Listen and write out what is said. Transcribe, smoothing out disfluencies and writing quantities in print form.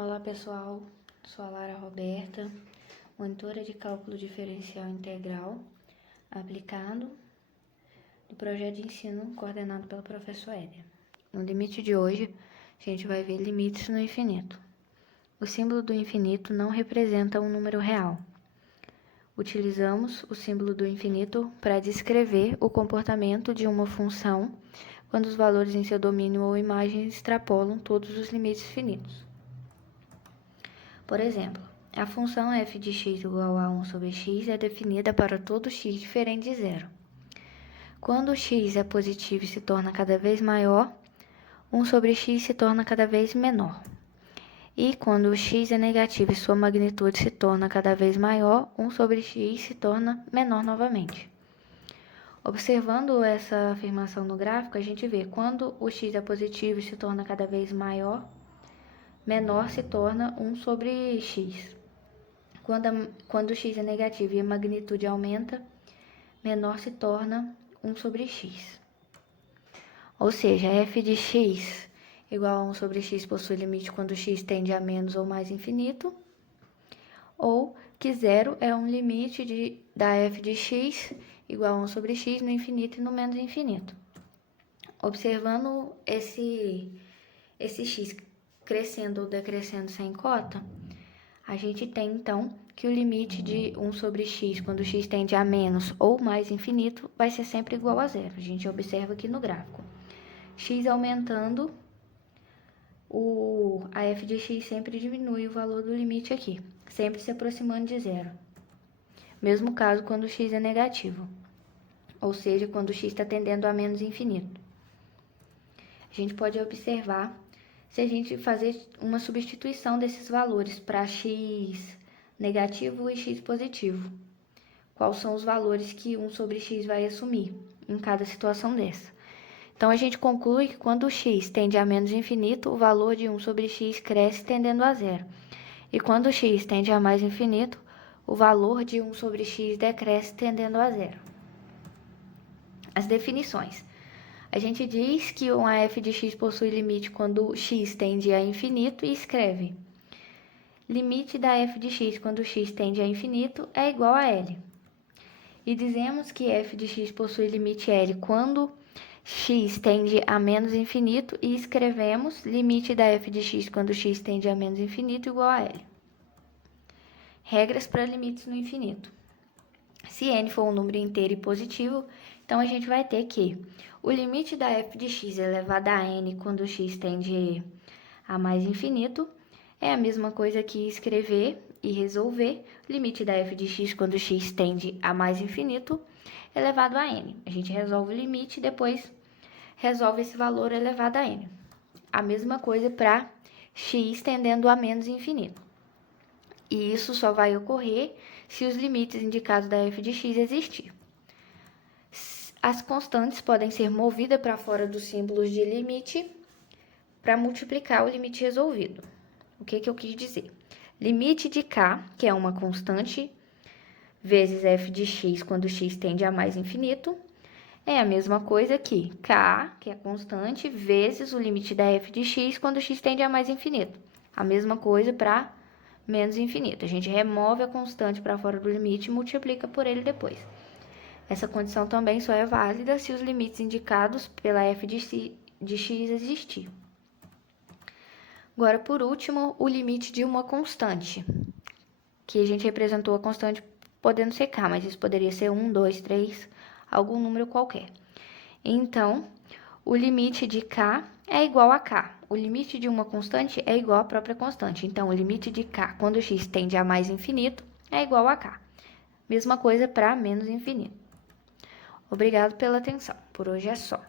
Olá pessoal, sou a Lara Roberta, monitora de cálculo diferencial integral aplicado do projeto de ensino coordenado pela professora Élia. No limite de hoje, a gente vai ver limites no infinito. O símbolo do infinito não representa um número real. Utilizamos o símbolo do infinito para descrever o comportamento de uma função quando os valores em seu domínio ou imagem extrapolam todos os limites finitos. Por exemplo, a função f de x igual a 1 sobre x é definida para todo x diferente de zero. Quando x é positivo e se torna cada vez maior, 1 sobre x se torna cada vez menor. E quando o x é negativo e sua magnitude se torna cada vez maior, 1 sobre x se torna menor novamente. Observando essa afirmação no gráfico, a gente vê quando o x é positivo e se torna cada vez maior, menor se torna 1 sobre x. Quando x é negativo e a magnitude aumenta, menor se torna 1 sobre x. Ou seja, f de x igual a 1 sobre x possui limite quando x tende a menos ou mais infinito, ou que zero é um limite da f de x igual a 1 sobre x no infinito e no menos infinito. Observando esse x crescendo ou decrescendo sem cota, a gente tem, então, que o limite de 1 sobre x, quando x tende a menos ou mais infinito, vai ser sempre igual a zero. A gente observa aqui no gráfico. X aumentando, a f de x sempre diminui o valor do limite aqui, sempre se aproximando de zero. Mesmo caso quando x é negativo, ou seja, quando x está tendendo a menos infinito. A gente pode observar se a gente fazer uma substituição desses valores para x negativo e x positivo. Quais são os valores que 1 sobre x vai assumir em cada situação dessa? Então, a gente conclui que quando o x tende a menos infinito, o valor de 1 sobre x cresce tendendo a zero. E quando o x tende a mais infinito, o valor de 1 sobre x decresce tendendo a zero. As definições. A gente diz que uma f de x possui limite quando x tende a infinito e escreve: limite da f de x quando x tende a infinito é igual a L. E dizemos que f de x possui limite L quando x tende a menos infinito e escrevemos limite da f de x quando x tende a menos infinito igual a L. Regras para limites no infinito. Se n for um número inteiro e positivo, então a gente vai ter que o limite da f de x elevado a n quando x tende a mais infinito é a mesma coisa que escrever e resolver o limite da f de x quando x tende a mais infinito elevado a n. A gente resolve o limite e depois resolve esse valor elevado a n. A mesma coisa para x tendendo a menos infinito. E isso só vai ocorrer se os limites indicados da f de x existir. As constantes podem ser movidas para fora dos símbolos de limite para multiplicar o limite resolvido. O que eu quis dizer? Limite de k, que é uma constante, vezes f de x quando x tende a mais infinito, é a mesma coisa que k, que é constante, vezes o limite da f de x quando x tende a mais infinito. A mesma coisa para menos infinito. A gente remove a constante para fora do limite e multiplica por ele depois. Essa condição também só é válida se os limites indicados pela f de x existir. Agora, por último, o limite de uma constante, que a gente representou a constante podendo ser k, mas isso poderia ser 1, 2, 3, algum número qualquer. Então, o limite de k é igual a k. O limite de uma constante é igual à própria constante. Então, o limite de k, quando x tende a mais infinito, é igual a k. Mesma coisa para menos infinito. Obrigado pela atenção. Por hoje é só.